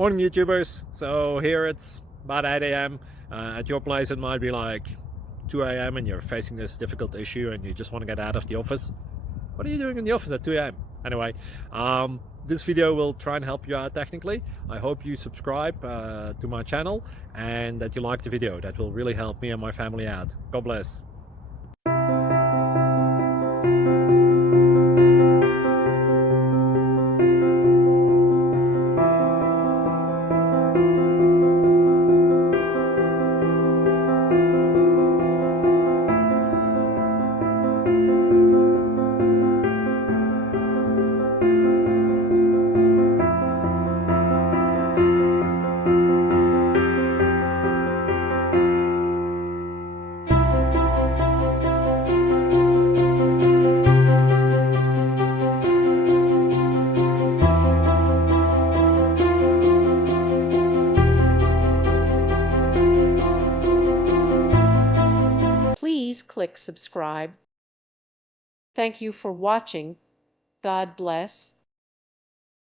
Morning YouTubers. So here it's about 8 a.m. At your place it might be like 2 a.m. and you're facing this difficult issue and you just want to get out of the office. What are you doing in the office at 2 a.m.? Anyway, this video will try and help you out technically. I hope you subscribe to my channel and that you like the video. That will really help me and my family out. God bless. Please click subscribe. Thank you for watching. God bless.